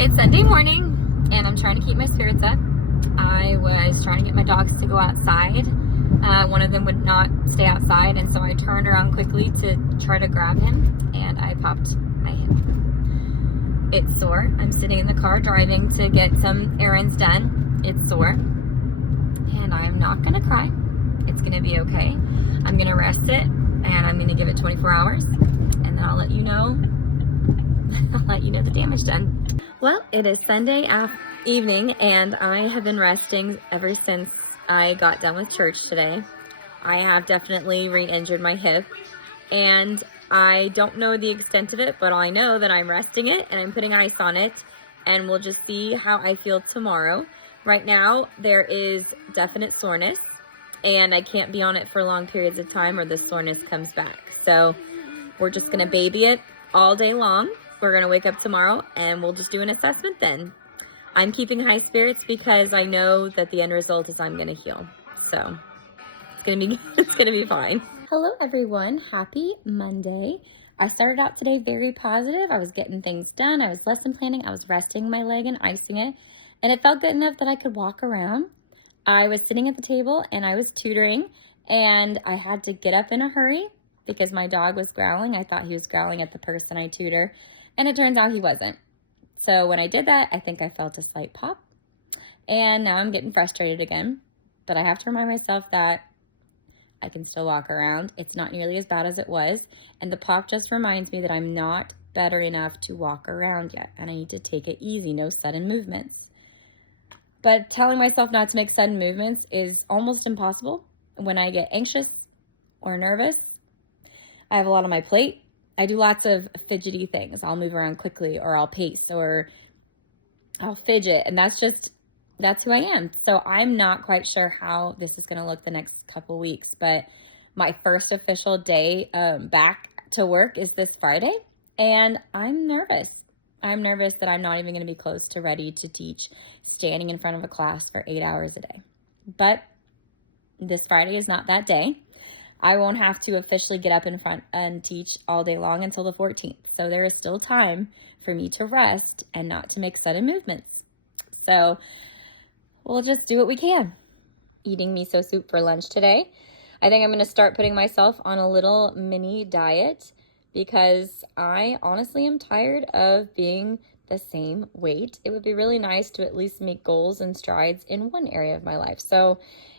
It's Sunday morning and I'm trying to keep my spirits up. I was trying to get my dogs to go outside. One of them would not stay outside, and so I turned around quickly to try to grab him and I popped my hip. It's sore. I'm sitting in the car driving to get some errands done. It's sore and I'm not gonna cry. It's gonna be okay. I'm gonna rest it and I'm gonna give it 24 hours and then I'll let you know the damage done. Well, it is Sunday evening and I have been resting ever since I got done with church today. I have definitely re-injured my hip and I don't know the extent of it, but I know that I'm resting it and I'm putting ice on it and we'll just see how I feel tomorrow. Right now, there is definite soreness and I can't be on it for long periods of time or the soreness comes back. So we're just gonna baby it all day long. We're gonna wake up tomorrow and we'll just do an assessment then. I'm keeping high spirits because I know that the end result is I'm gonna heal. So it's gonna be fine. Hello everyone, happy Monday. I started out today very positive. I was getting things done. I was lesson planning. I was resting my leg and icing it. And it felt good enough that I could walk around. I was sitting at the table and I was tutoring and I had to get up in a hurry because my dog was growling. I thought he was growling at the person I tutor. And it turns out he wasn't. So when I did that, I think I felt a slight pop. And now I'm getting frustrated again. But I have to remind myself that I can still walk around. It's not nearly as bad as it was. And the pop just reminds me that I'm not better enough to walk around yet. And I need to take it easy, no sudden movements. But telling myself not to make sudden movements is almost impossible when I get anxious or nervous. I have a lot on my plate. I do lots of fidgety things. I'll move around quickly or I'll pace or I'll fidget. And that's who I am. So I'm not quite sure how this is going to look the next couple weeks. But my first official day back to work is this Friday. And I'm nervous. I'm nervous that I'm not even going to be close to ready to teach standing in front of a class for 8 hours a day. But this Friday is not that day. I won't have to officially get up in front and teach all day long until the 14th. So there is still time for me to rest and not to make sudden movements. So we'll just do what we can. Eating miso soup for lunch today. I think I'm going to start putting myself on a little mini diet because I honestly am tired of being the same weight. It would be really nice to at least make goals and strides in one area of my life. So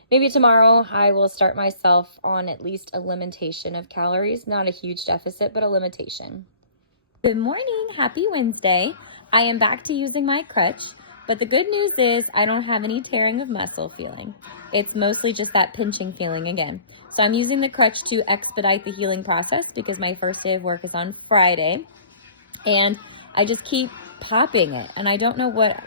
maybe tomorrow I will start myself on at least a limitation of calories. Not a huge deficit, but a limitation. Good morning. Happy Wednesday. I am back to using my crutch, but the good news is I don't have any tearing of muscle feeling. It's mostly just that pinching feeling again. So I'm using the crutch to expedite the healing process because my first day of work is on Friday. And I just keep popping it. And I don't know what,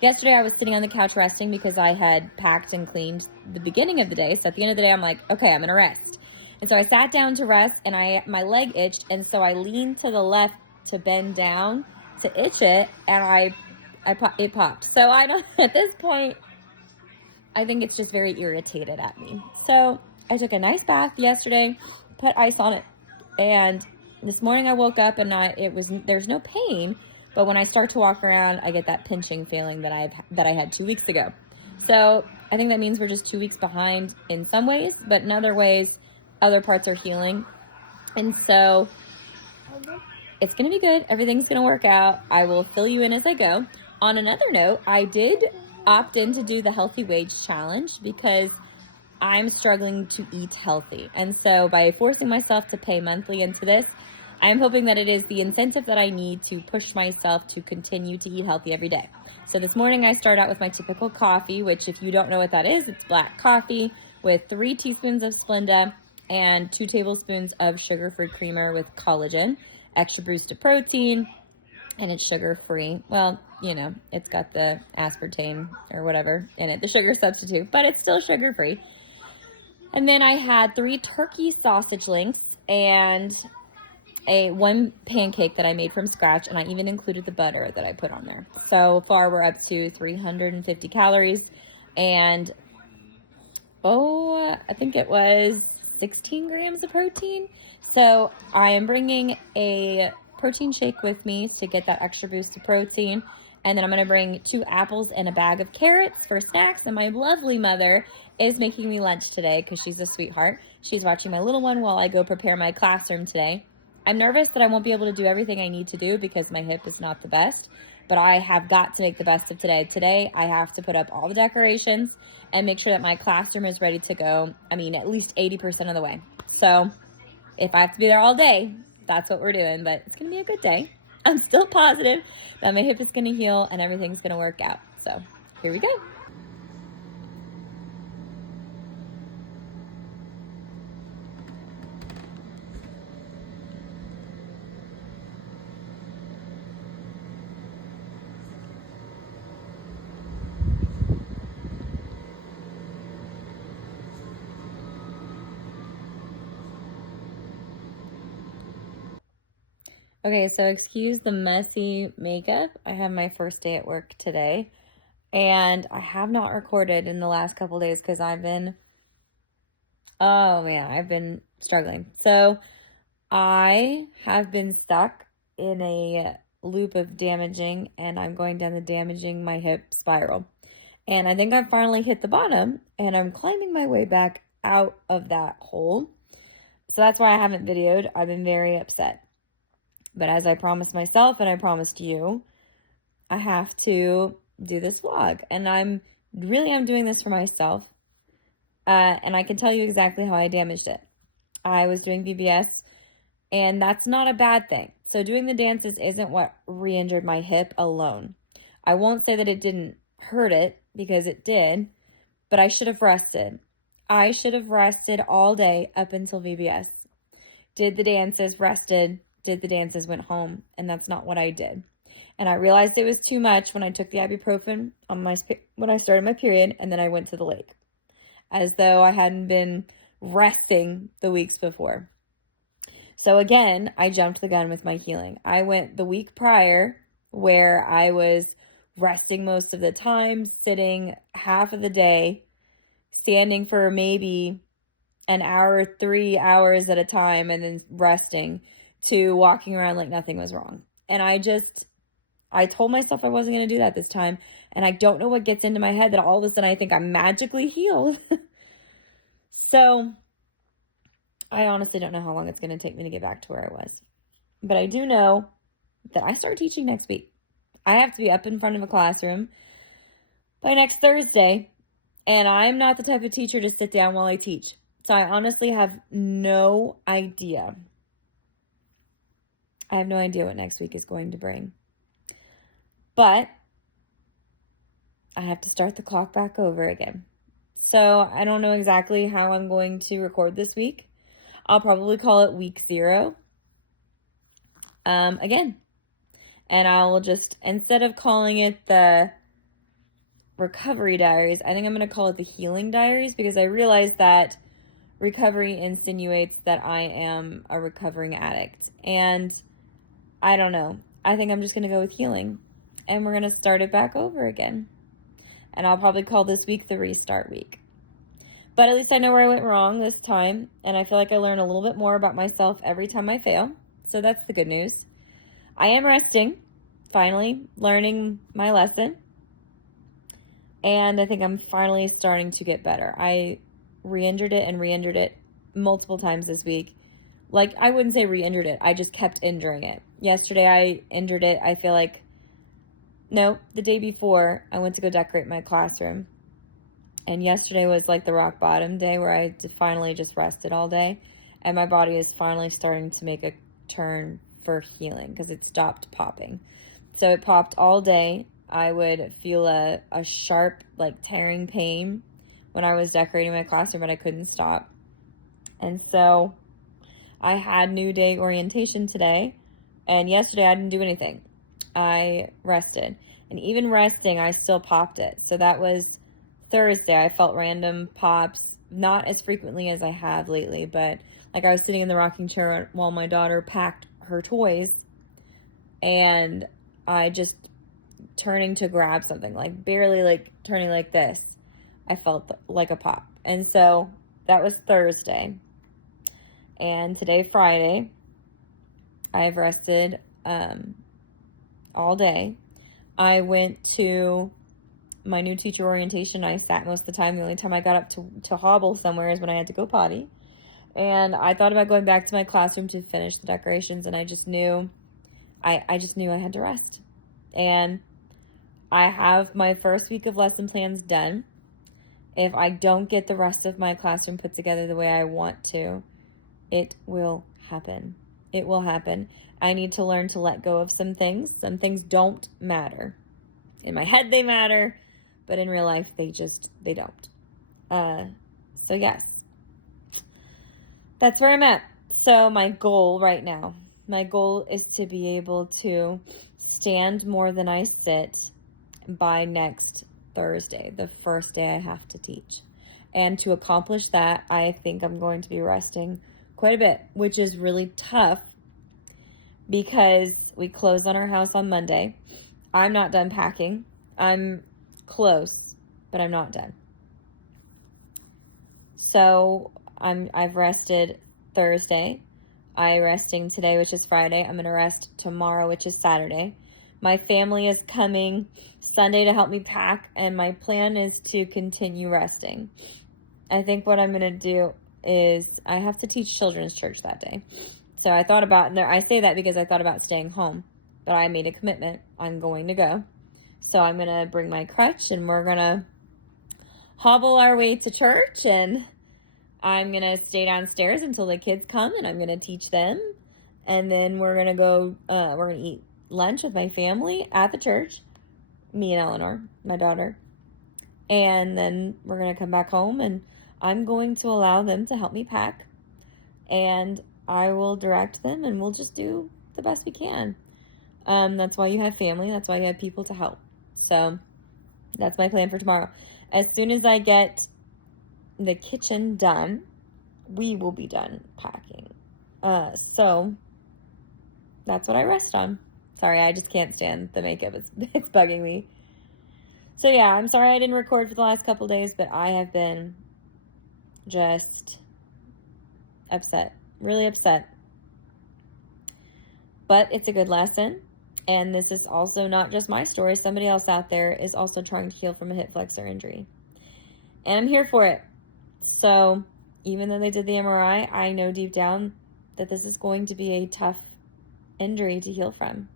yesterday I was sitting on the couch resting because I had packed and cleaned the beginning of the day. So at the end of the day, I'm like, okay, I'm going to rest. And so I sat down to rest and my leg itched. And so I leaned to the left to bend down to itch it. And it popped. So I don't, at this point, I think it's just very irritated at me. So I took a nice bath yesterday, put ice on it. And this morning I woke up and there's no pain. But when I start to walk around, I get that pinching feeling that I had 2 weeks ago. So I think that means we're just 2 weeks behind in some ways, but in other ways, other parts are healing. And so it's going to be good. Everything's going to work out. I will fill you in as I go. On another note, I did opt in to do the Healthy Wage Challenge because I'm struggling to eat healthy. And so by forcing myself to pay monthly into this, I'm hoping that it is the incentive that I need to push myself to continue to eat healthy every day. So this morning I start out with my typical coffee, which if you don't know what that is, it's black coffee with 3 teaspoons of Splenda and 2 tablespoons of sugar-free creamer with collagen, extra boost of protein, and it's sugar-free. Well, it's got the aspartame or whatever in it, the sugar substitute, but it's still sugar-free. And then I had 3 turkey sausage links and one pancake that I made from scratch, and I even included the butter that I put on there. So far, we're up to 350 calories, and I think it was 16 grams of protein. So I am bringing a protein shake with me to get that extra boost of protein, And then I'm going to bring 2 apples and a bag of carrots for snacks. And my lovely mother is making me lunch today because she's a sweetheart. She's watching my little one while I go prepare my classroom today. I'm nervous that I won't be able to do everything I need to do because my hip is not the best, but I have got to make the best of today. Today, I have to put up all the decorations and make sure that my classroom is ready to go. I mean, at least 80% of the way. So if I have to be there all day, that's what we're doing, but it's going to be a good day. I'm still positive that my hip is going to heal and everything's going to work out. So here we go. Okay, so excuse the messy makeup. I have my first day at work today, and I have not recorded in the last couple days because I've been struggling. So I have been stuck in a loop of damaging, and I'm going down the damaging my hip spiral. And I think I've finally hit the bottom, and I'm climbing my way back out of that hole. So that's why I haven't videoed. I've been very upset. But as I promised myself and I promised you, I have to do this vlog. And I'm doing this for myself. And I can tell you exactly how I damaged it. I was doing VBS, and that's not a bad thing. So doing the dances isn't what re-injured my hip alone. I won't say that it didn't hurt it, because it did, but I should have rested. I should have rested all day up until VBS. Did the dances, rested, did the dances, went home, and that's not what I did. And I realized it was too much when I took the ibuprofen when I started my period, and then I went to the lake, as though I hadn't been resting the weeks before. So again, I jumped the gun with my healing. I went the week prior where I was resting most of the time, sitting half of the day, standing for maybe an hour, 3 hours at a time, and then resting, to walking around like nothing was wrong. And I told myself I wasn't going to do that this time. And I don't know what gets into my head that all of a sudden I think I'm magically healed. So I honestly don't know how long it's going to take me to get back to where I was. But I do know that I start teaching next week. I have to be up in front of a classroom by next Thursday. And I'm not the type of teacher to sit down while I teach. So I honestly have no idea. I have no idea what next week is going to bring. But I have to start the clock back over again. So I don't know exactly how I'm going to record this week. I'll probably call it week 0 again. And I'll just, instead of calling it the recovery diaries, I think I'm going to call it the healing diaries, because I realize that recovery insinuates that I am a recovering addict. And I don't know. I think I'm just going to go with healing. And we're going to start it back over again. And I'll probably call this week the restart week. But at least I know where I went wrong this time. And I feel like I learn a little bit more about myself every time I fail. So that's the good news. I am resting. Finally learning my lesson. And I think I'm finally starting to get better. I re-injured it multiple times this week. Like, I wouldn't say re-injured it. I just kept injuring it. Yesterday, I injured it. I feel like, no, the day before, I went to go decorate my classroom. And yesterday was like the rock bottom day where I finally just rested all day. And my body is finally starting to make a turn for healing because it stopped popping. So it popped all day. I would feel a sharp, like, tearing pain when I was decorating my classroom, but I couldn't stop. And so I had new day orientation today, and yesterday I didn't do anything. I rested. And even resting, I still popped it. So that was Thursday. I felt random pops, not as frequently as I have lately, but like I was sitting in the rocking chair while my daughter packed her toys, and I just turning to grab something, like barely like turning like this, I felt like a pop. And so that was Thursday. And today, Friday, I've rested all day. I went to my new teacher orientation. I sat most of the time. The only time I got up to hobble somewhere is when I had to go potty. And I thought about going back to my classroom to finish the decorations, and I just knew I just knew I had to rest. And I have my first week of lesson plans done. If I don't get the rest of my classroom put together the way I want to, it will happen. It will happen. I need to learn to let go of some things. Some things don't matter. In my head they matter, but in real life they don't. So yes, that's where I'm at. So my goal right now, my goal is to be able to stand more than I sit by next Thursday, the first day I have to teach. And to accomplish that, I think I'm going to be resting quite a bit, which is really tough because we close on our house on Monday. I'm not done packing. I'm close, but I'm not done. So I've rested Thursday. I'm resting today, which is Friday. I'm going to rest tomorrow, which is Saturday. My family is coming Sunday to help me pack, and my plan is to continue resting. I think what I'm going to do is I have to teach children's church that day. So I thought about, I say that because I thought about staying home, but I made a commitment. I'm going to go. So I'm going to bring my crutch, and we're going to hobble our way to church, and I'm going to stay downstairs until the kids come, and I'm going to teach them. And then we're going to go, we're going to eat lunch with my family at the church, me and Eleanor, my daughter. And then we're going to come back home, and I'm going to allow them to help me pack. And I will direct them, and we'll just do the best we can. That's why you have family. That's why you have people to help. So that's my plan for tomorrow. As soon as I get the kitchen done, we will be done packing. So that's what I rest on. Sorry, I just can't stand the makeup. It's bugging me. So yeah, I'm sorry I didn't record for the last couple days, but I have been just upset. Really upset. But it's a good lesson. And this is also not just my story. Somebody else out there is also trying to heal from a hip flexor injury. And I'm here for it. So even though they did the MRI, I know deep down that this is going to be a tough injury to heal from.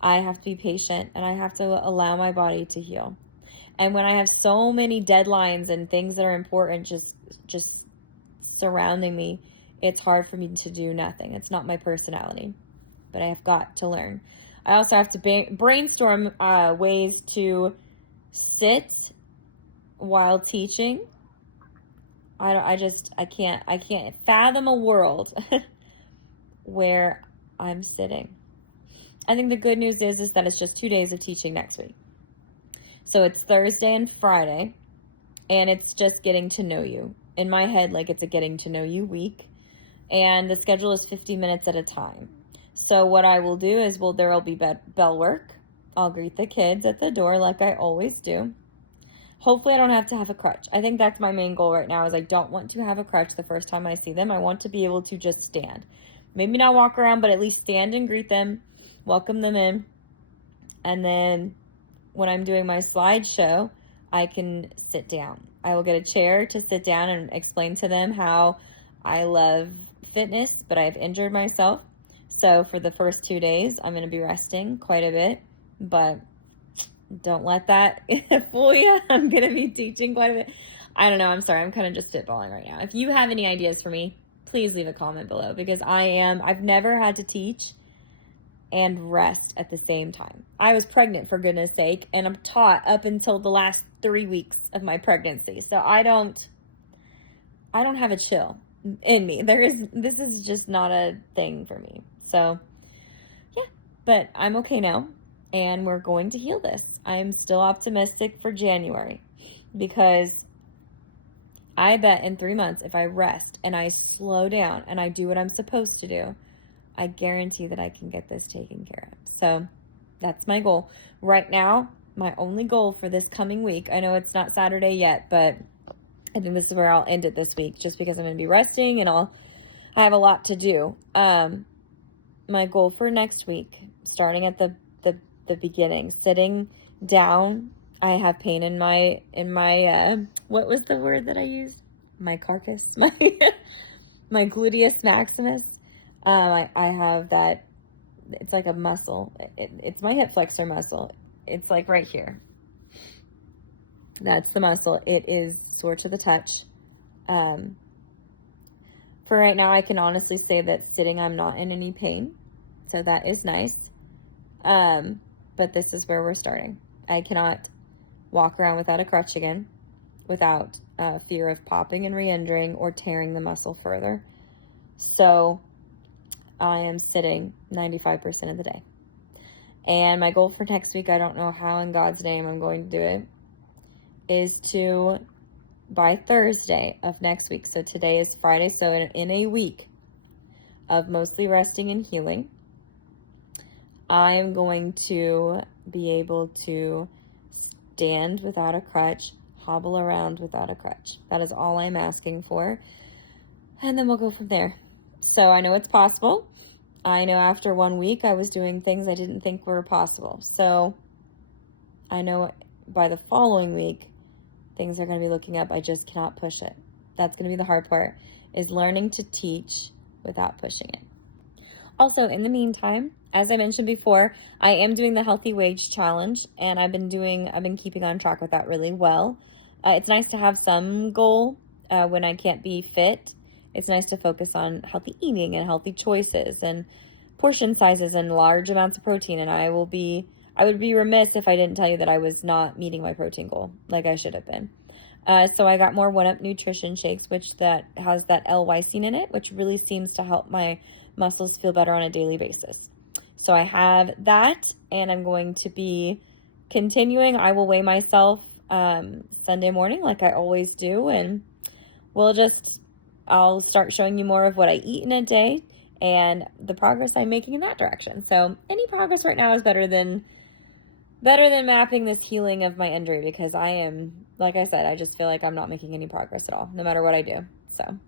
I have to be patient, and I have to allow my body to heal. And when I have so many deadlines and things that are important just surrounding me, it's hard for me to do nothing. It's not my personality, but I have got to learn. I also have to brainstorm ways to sit while teaching. I can't fathom a world where I'm sitting. I think the good news is that it's just 2 days of teaching next week. So it's Thursday and Friday, and it's just getting to know you. In my head, like, it's a getting to know you week, and the schedule is 50 minutes at a time. So what I will do is, there will be bell work. I'll greet the kids at the door like I always do. Hopefully I don't have to have a crutch. I think that's my main goal right now, is I don't want to have a crutch the first time I see them. I want to be able to just stand. Maybe not walk around, but at least stand and greet them, welcome them in. And then when I'm doing my slideshow, I can sit down. I will get a chair to sit down and explain to them how I love fitness, but I've injured myself. So for the first 2 days, I'm going to be resting quite a bit, but don't let that fool you. I'm going to be teaching quite a bit. I don't know. I'm sorry. I'm kind of just spitballing right now. If you have any ideas for me, please leave a comment below, because I've never had to teach and rest at the same time. I was pregnant, for goodness sake, and I'm taught up until the last 3 weeks of my pregnancy. So I don't have a chill in me. This is just not a thing for me. So yeah, but I'm okay now, and we're going to heal this. I'm still optimistic for January, because I bet in 3 months, if I rest and I slow down and I do what I'm supposed to do, I guarantee that I can get this taken care of. So that's my goal. Right now, my only goal for this coming week, I know it's not Saturday yet, but I think this is where I'll end it this week, just because I'm going to be resting and I have a lot to do. My goal for next week, starting at the the beginning. Sitting down, I have pain in my what was the word that I used? My carcass, my gluteus maximus. I have that. It's like a muscle. It's my hip flexor muscle. It's like right here. That's the muscle. It is sore to the touch. For right now, I can honestly say that sitting, I'm not in any pain. So that is nice. But this is where we're starting. I cannot walk around without a crutch again, without fear of popping and re-injuring or tearing the muscle further. So I am sitting 95% of the day. And my goal for next week, I don't know how in God's name I'm going to do it, is to, by Thursday of next week, so today is Friday, so in a week of mostly resting and healing, I'm going to be able to stand without a crutch, hobble around without a crutch. That is all I'm asking for. And then we'll go from there. So I know it's possible. I know after 1 week I was doing things I didn't think were possible. So I know by the following week, things are going to be looking up. I just cannot push it. That's going to be the hard part, is learning to teach without pushing it. Also, in the meantime, as I mentioned before, I am doing the Healthy Wage Challenge, and I've been keeping on track with that really well. It's nice to have some goal when I can't be fit. It's nice to focus on healthy eating and healthy choices and portion sizes and large amounts of protein. And I would be remiss if I didn't tell you that I was not meeting my protein goal like I should have been. So I got more 1UP nutrition shakes, which that has that L-lysine in it, which really seems to help my muscles feel better on a daily basis. So I have that, and I'm going to be continuing. I will weigh myself Sunday morning like I always do, and I'll start showing you more of what I eat in a day and the progress I'm making in that direction. So any progress right now is better than mapping this healing of my injury, because I am, like I said, I just feel like I'm not making any progress at all, no matter what I do. So